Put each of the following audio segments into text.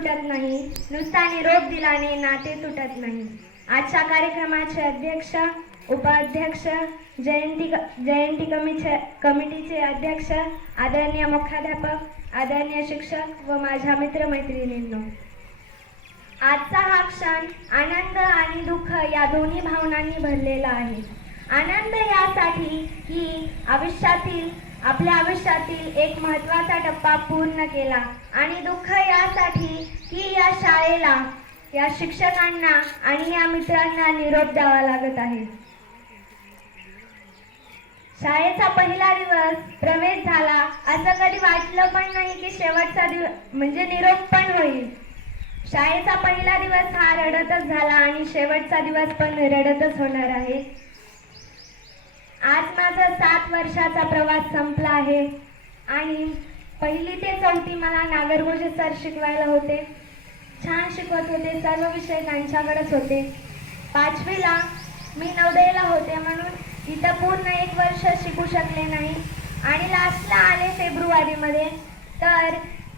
तुटत नाही, नुसता निरोप दिलाने नाते तुटत नाही। आजच्या कार्यक्रमाचे अध्यक्ष, उपाध्यक्ष, जयंती कमिटीचे अध्यक्ष, आदरणीय मुख्याध्यापक, आदरणीय शिक्षक व माझ्या मित्रमैत्रिणींनो, आजचा हा क्षण आनंद आणि दुःख या दोन्ही भावनांनी भरलेला आहे। आनंद यासाठी की आपल्या आयुष्यातील एक महत्त्वाचा टप्पा पूर्ण केला आणि दुःख यासाठी की या शाळेला, या शिक्षकांना आणि या मित्रांना निरोप द्यावा लागत आहे। शाळेचा पहिला दिवस प्रवेश झाला असं कधी वाटलं पण नाही की शेवटचा दिवस म्हणजे निरोप पण होईल। शाळेचा पहिला दिवस हा रडतच झाला आणि शेवटचा दिवस पण रडतच होणार आहे। आज माझा 7 वर्षाचा प्रवास संपला आहे आणि 1ली ते 4थी मला नागरगोजे सर शिकवायला होते, छान शिकवत होते, सर्व विषय त्यांच्याकडेच होते। 5वीला मी नवोदयला होते म्हणून इथं पूर्ण 1 वर्ष शिकू शकले नाही आणि लास्टला आले फेब्रुवारीमध्ये, तर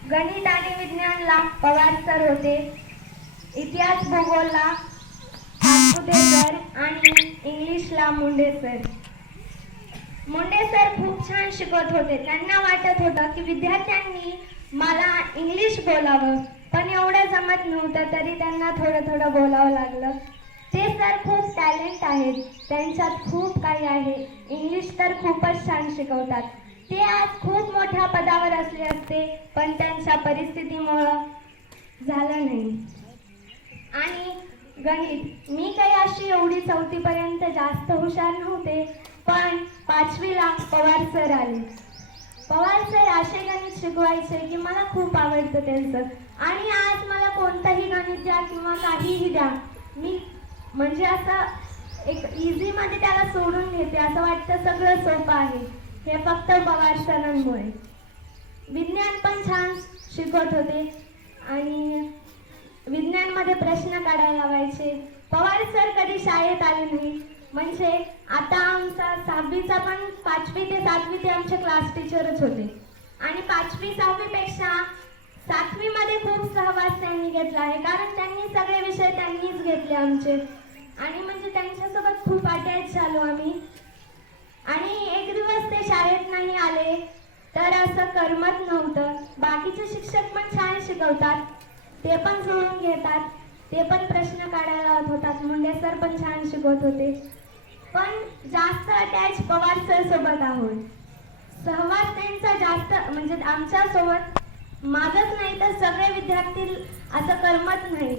गणित आणि विज्ञानला पवार सर होते, इतिहास भूगोलला सातपुते सर आणि इंग्लिशला मुंडे सर। मुंडे सर खूप छान शिकवत होते। त्यांना वाटत होतं की विद्यार्थ्यांनी मला इंग्लिश बोलावं, पण एवढं जमत नव्हतं, तरी त्यांना थोडं थोडं बोलावं लागलं। ते सर खूप टॅलेंट आहेत, त्यांच्यात खूप काही आहे, इंग्लिश तर खूपच छान शिकवतात। ते आज खूप मोठ्या पदावर असले असते पण त्यांच्या परिस्थितीमुळं झालं नाही। आणि गणित, मी काही अशी एवढी 4थी पर्यंत जास्त हुशार नव्हते, पण 5वीला पवार सर आले। पवार सर असे गणित शिकवायचे की मला खूप आवडतं त्यांचं, आणि आज मला कोणतंही गणित द्या किंवा काहीही द्या, मी म्हणजे असं एक इझी मध्ये त्याला सोडून घेते, असं वाटतं सगळं सोपं आहे, हे फक्त पवार सरांमुळे। विज्ञान पण छान शिकवत होते आणि विज्ञानमध्ये प्रश्न काढायला लावायचे। पवार सर कधी शाळेत आले नाही, म्हणजे आता आमचा 6वीचा पण 5वी ते 7वी ते आमचे क्लास टीचरच होते आणि 5वी 6वी पेक्षा 7वी मध्ये खूप सहवास त्यांनी घेतला आहे, कारण त्यांनी सगळे विषय त्यांनीच घेतले आमचे, आणि म्हणजे त्यांच्यासोबत खूप अटॅच झालो आम्ही। आणि एक दिवस ते शाळेत नाही आले तर असं करमत नव्हतं। बाकीचे शिक्षक पण छान शिकवतात, ते पण जुळून घेतात, ते पण प्रश्न काढायला लावत होतात, मुंडे सर पण छान शिकवत होते, पण जास्त अटॅच पवार सर सोबत आहोत। सहवास त्यांचा जास्त, म्हणजे आमच्या सोबत माझंच नाही तर सगळे विद्यार्थी असं करमत नाही।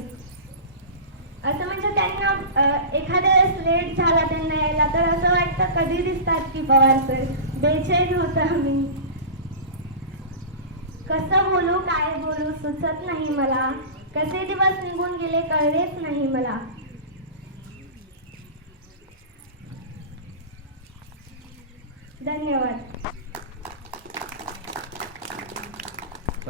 असं म्हणजे त्यांना एखाद्या वेळेस लेट झाला त्यांना यायला तर असं वाटतं कधी दिसतात की पवार सर, बेचैन होतं आम्ही। कसं बोलू काय बोलू सुचत नाही मला, कसे दिवस निघून गेले कळलेच नाही मला। धन्यवाद।